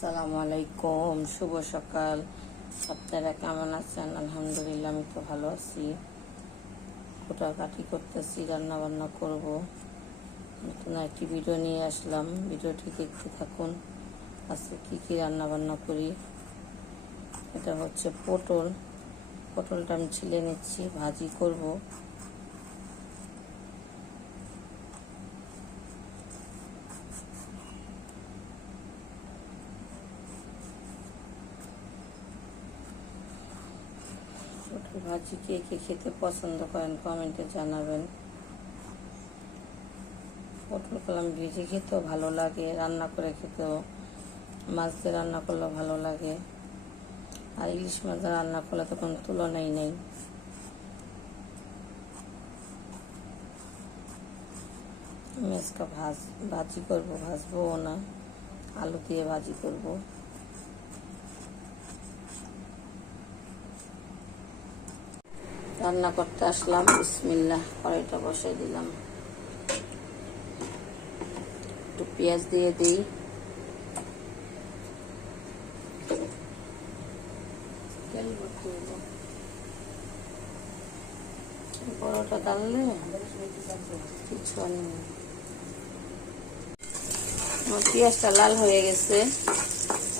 আসসালামু আলাইকুম, শুভ সকাল। আপনারা কেমন আছেন? আলহামদুলিল্লাহ, আমি তো ভালো আছি। কাটাকাটি করতেছি, রান্না বান্না করব। নতুন একটি ভিডিও নিয়ে আসলাম, ভিডিওটি দেখতে থাকুন। আজকে কি কি রান্না বান্না করি। এটা হচ্ছে পটলটা আমি ছিলে নিচ্ছি, ভাজি করব। পটল ভাজি কে কে খেতে পছন্দ করেন কমেন্টে জানাবেন। পটল কলাম ভেজে খেতেও ভালো লাগে, রান্না করে খেতেও, মাছ দিয়ে রান্না করলেও ভালো লাগে। আর ইলিশ মাছ রান্না করলে তো কোনো তুলনাই নেই। আমি আজকে ভাজি করবো, ভাজবো না, আলু দিয়ে ভাজি করব। রান্না করতে আসলাম, বিসমিল্লাহ। কড়াইটা বসাই দিলাম, একটু পেঁয়াজ দিয়ে দিই। তেল বড়টা ডাললে কিছু নেই। আমার পেঁয়াজটা লাল হয়ে গেছে,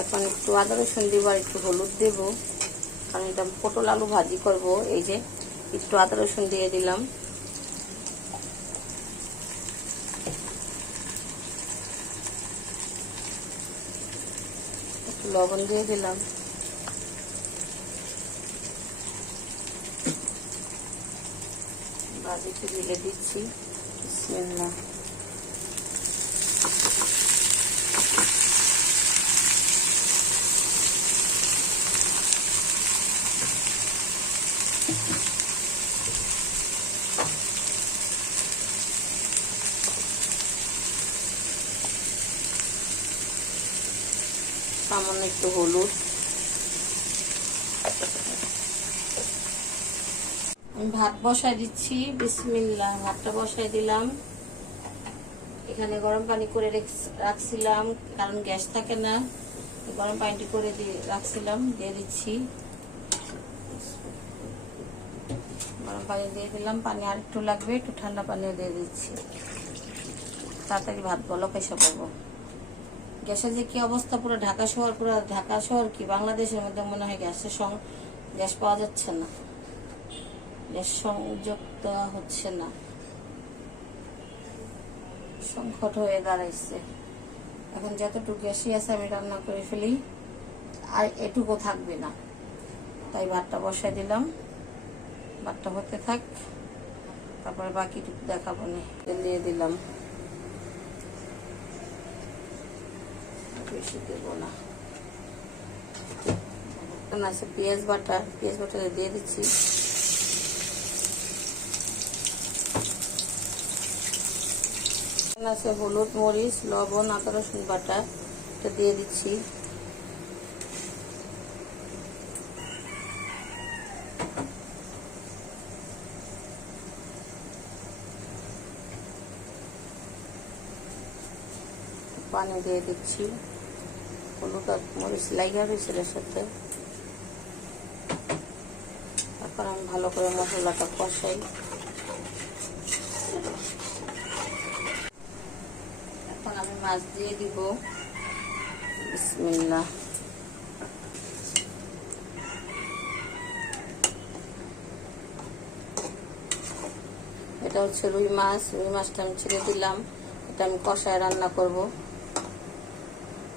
এখন একটু আদা রসুন দিব আর একটু হলুদ দেব, কারণ এটা পটল আলু ভাজি করব। এই যে একটু আদা রসুন দিয়ে দিলাম, একটু লবণ দিয়ে দিলাম। ভাজিতে দিলে দিচ্ছি, বিসমিল্লাহ। সামান্য একটু হলুদ। আমি ভাত বসাই দিচ্ছি, বিসমিল্লাহ। ভাতটা বসাই দিলাম। এখানে গরম পানি করে রাখছিলাম, কারণ গ্যাস থাকে না। গরম পানিটি করে রাখছিলাম, দিয়ে দিচ্ছি। গরম পানি দিয়ে দিলাম, পানি আর একটু লাগবে, একটু ঠান্ডা পানিও দিয়ে দিচ্ছি। তাড়াতাড়ি ভাত বলক এসে পড়বো। গ্যাসের যে কি অবস্থা, পুরো ঢাকা শহর কি বাংলাদেশের মধ্যে মনে হয় গ্যাস পাওয়া যাচ্ছে না, গ্যাস সংযোগ দেওয়া হচ্ছে না, সংকট হয়ে দাঁড়াইছে। এখন যতটুকু গ্যাসই আছে আমি রান্না করে ফেলি, আর এটুকু থাকবে না। তাই ভাতটা বসাই দিলাম, ভাতটা হতে থাক, তারপরে বাকিটুকু দেখাবো না। তেল দিয়ে দিলাম, বেশি দেবো না। আছে পেঁয়াজ বাটা দিয়ে দিচ্ছি। আছে হলুদ, মরিচ, লবণ, আদা রসুন বাটা, এটা দিয়ে দিচ্ছি। পানি দিয়ে দিচ্ছি, হলুদ আর মরিচ লাগিয়ে রয়েছে এর সাথে। এখন আমি ভালো করে মশলাটা কষাই। এখন আমি মাছ দিয়ে দিব, বিসমিল্লাহ। এটা হচ্ছে রুই মাছটা আমি ছেড়ে দিলাম। এটা আমি কষায় রান্না করব।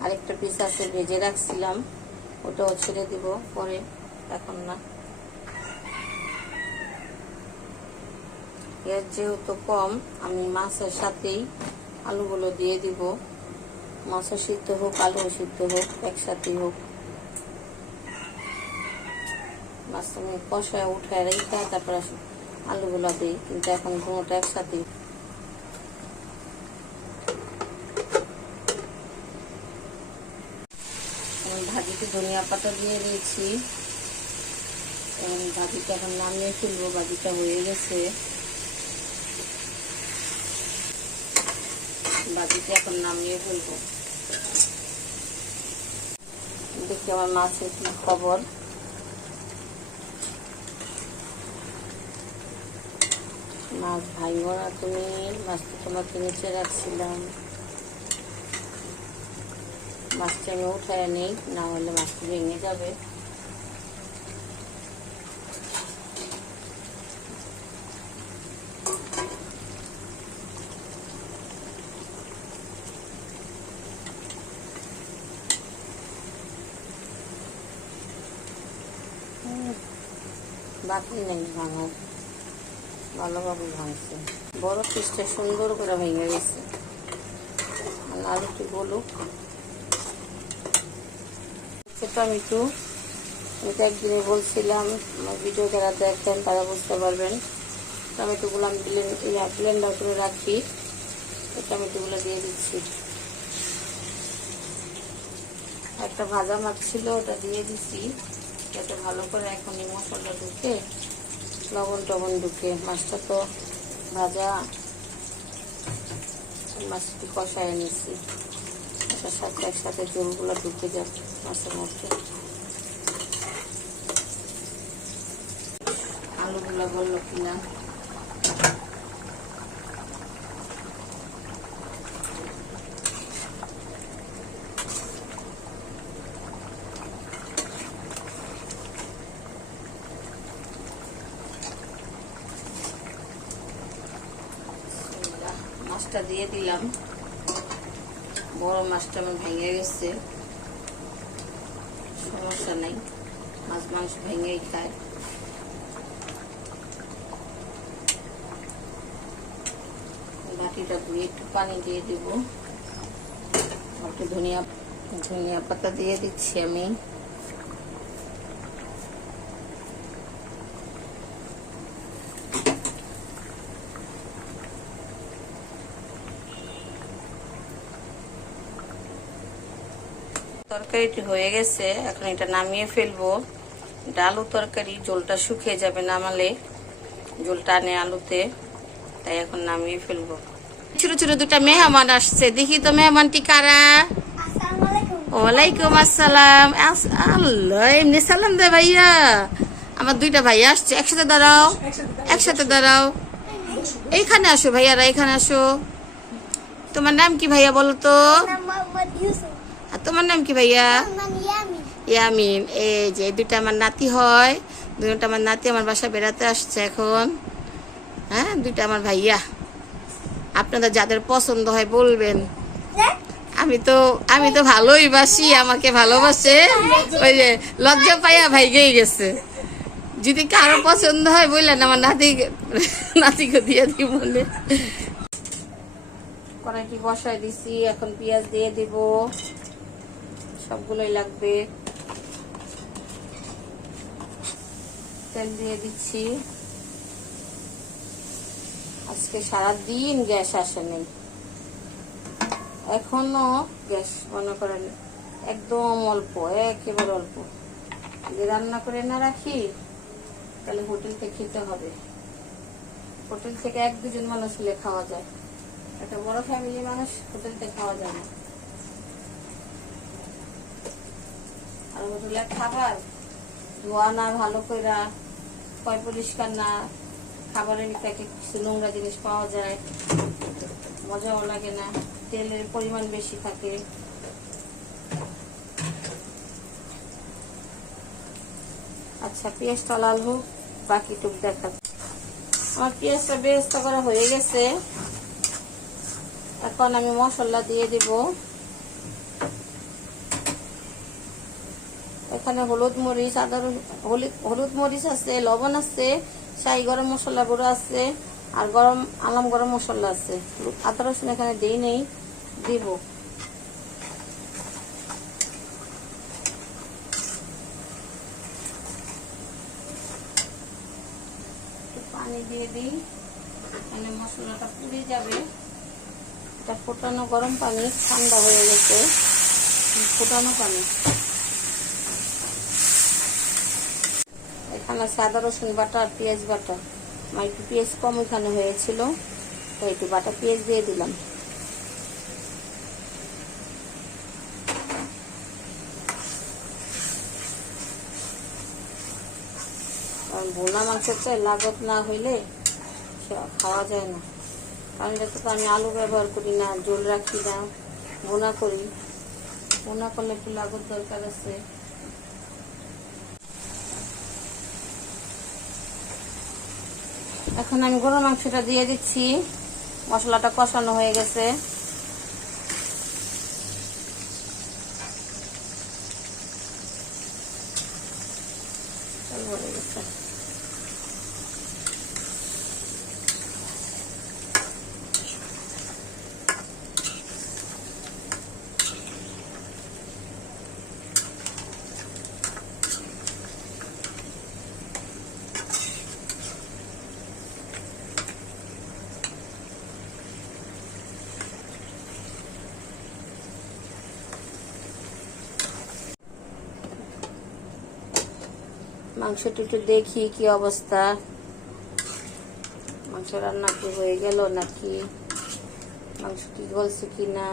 আরেকটা পিস আছে ভেজে রাখছিলাম, ওটাও ছেড়ে দিব পরে, এখন না। পেঁয়াজ যেহেতু কম, আমি মাছের সাথেই আলুগুলো দিয়ে দিব। মাছও সিদ্ধ হোক, আলুও সিদ্ধ হোক, একসাথেই হোক। মাছ আমি কষায় উঠায় রেখে তারপরে আলুগুলো দিই, কিন্তু এখন দুটোটা একসাথেই। আমি ভাজিতে ধনিয়া পাতা দিয়ে দিয়েছি। ভাজিটা এখন নামিয়ে ফেলবো, ভাজিটা হয়ে গেছে। ভাজিটা এখন নামিয়ে ফেলবো। দেখি আমার মাছের কি খবর। মাছ ভাইও না তুমি, মাছ তো তোমাকে নিচে রাখছিলাম। মাছটা আমি উঠায় নেই, না হলে মাছটা ভেঙে যাবে। বাকি নেই ভাঙার, ভালোভাবে ভাঙছে। বড় পিসটা সুন্দর করে ভেঙে গেছে। আর একটু বলুক টমেটো। আমি তো একদিনে বলছিলাম, আমার ভিডিও যারা দেখেন তারা বুঝতে পারবেন। টমেটোগুলো আমি ব্লেন্ডার করে রাখি, এই টমেটোগুলো দিয়ে দিচ্ছি। একটা ভাজা মাছ ছিল, ওটা দিয়ে দিচ্ছি যাতে ভালো করে এখন এই মশলা ঢুকে, লবণ টবণ ঢুকে। মাছটা তো ভাজা, মাছটি কষায় নিচ্ছি, এটার সাথে একসাথে জলগুলো ঢুকে যাবে মাছের মধ্যে। আলুগুলো বললো কিনা, মাছটা দিয়ে দিলাম। বড় মাছটা আমার ভেঙে গেছে, সমস্যা নেই, মাছ মাংস ভেঙেই খায়। বাটিটা ধুয়ে একটু পানি দিয়ে দিব, একটু ধনিয়া পাতা দিয়ে দিচ্ছি আমি। তরকারিটি হয়ে গেছে, এখন এটা নামিয়ে ফেলবো। আলু তরকারি, জলটা শুকিয়ে যাবে নামালে, জলটা আনে আলুতে, তাই এখন নামিয়ে ফেলবো। ছোট ছোট দুটা মেহমান আসছে, দেখি তো মেহমানটি কারা। ওয়ালাইকুম আসসালাম। আল্লাহ, এমনি সালাম দে ভাইয়া। আমার দুইটা ভাইয়া আসছে, একসাথে দাঁড়াও, একসাথে দাঁড়াও। এইখানে আসো ভাইয়ারা, এখানে আসো। তোমার নাম কি ভাইয়া বলো তো? তোমার নাম কি ভাইয়া? ইয়ামিন। এই যে দুইটা আমার নাতি হয়, দুইটা আমার নাতি আমার বাসা বেড়াতে আসছে এখন। হ্যাঁ, দুইটা আমার ভাইয়া। আপনাদের যাদের পছন্দ হয় বলবেন। আমি তো ভালোই বাসি, আমাকে ভালোবাসে। ওই যে লজ্জা পাইয়া ভাইগেই গেছে। যদি কারো পছন্দ হয় বললেন, আমার নাতিকে দিয়ে দিই বলে। কড়াইটি বসাই দিছি, এখন পেঁয়াজ দিয়ে দিব, সবগুলোই লাগবে। তেল দিয়ে দিচ্ছি। আজকে সারাদিন গ্যাস আসেনি, এখনো গ্যাস মনে করেন একদম অল্প, একেবারে অল্প। যদি রান্না করে না রাখি তাহলে হোটেল থেকে খেতে হবে। হোটেল থেকে এক দুজন মানুষ হলে খাওয়া যায়, একটা বড় ফ্যামিলি মানুষ হোটেল থেকে খাওয়া যায় না। আর হোটেলের খাবার ধোয়া না ভালো করে, পয় পরিষ্কার না, খাবারের ভিতরে কিছু নোংরা জিনিস পাওয়া যায়, মজাও লাগে না, তেলের পরিমাণ বেশি থাকে। আচ্ছা, পেঁয়াজটা লাল হোক, বাকি টুক দেখা। আমার পেঁয়াজটা বেরেস্তা করা হয়ে গেছে, এখন আমি মশলা দিয়ে দিব। এখানে হলুদ মরিচ, হলুদ মরিচ আছে, লবণ আছে, শাহি গরম মশলা গুঁড়ো আছে, আর আলাম গরম মশলা আছে। আদা রসুন এখানে দিই নেই, দিব। পানি দিয়ে দিই, মানে মশলাটা পুড়ে যাবে। এটা ফোটানো গরম পানি, ঠান্ডা হয়ে গেছে, ফোটানো পানি। এখানে আছে আদা রসুন বাটা আর পেঁয়াজ বাটা। আমার একটু পেঁয়াজ কম এখানে হয়েছিল, তাই একটু বাটা পেঁয়াজ দিয়ে দিলাম। কারণ ভুনা মাংসের চাই লাগত না হইলে খাওয়া যায় না। কারণ এটাতে তো আমি আলু ব্যবহার করি না, ঝোল রাখি না, ভুনা করি। ভুনা করলে একটু লাগত দরকার আছে। এখন আমি গরুর মাংসটা দিয়ে দিচ্ছি। মশলাটা কষানো হয়ে গেছে। মাংসটা একটু দেখি কি অবস্থা, মাংস রান্না কি হয়ে গেল নাকি, মাংস কি গলছে কিনা।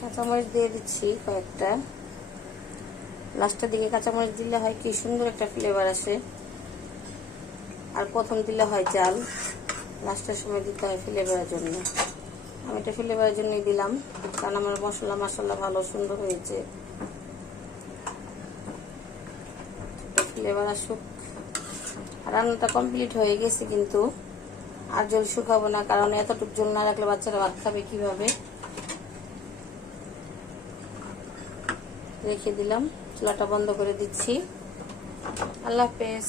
কাঁচামরিচ দিয়ে দিচ্ছি কয়েকটা। লাস্টের দিকে কাঁচামরিচ দিলে হয় কি সুন্দর একটা ফ্লেভার আসে, আর প্রথম দিলে হয় জাল, লাস্টের সময় দিতে হয় ফ্লেভারের জন্য। আমি এটা ফ্লেভারের জন্যই দিলাম, কারণ আমার মশলা ভালো সুন্দর হয়েছে, ফ্লেভার আসুক। রান্নাটা কমপ্লিট হয়ে গেছে, কিন্তু আর জল শুকাবো না, কারণ এতটুকু জল না রাখলে বাচ্চারা ভাত খাবে কিভাবে। রেখে দিলাম, চুলাটা বন্ধ করে দিচ্ছি। আল্লাহ হাফেজ।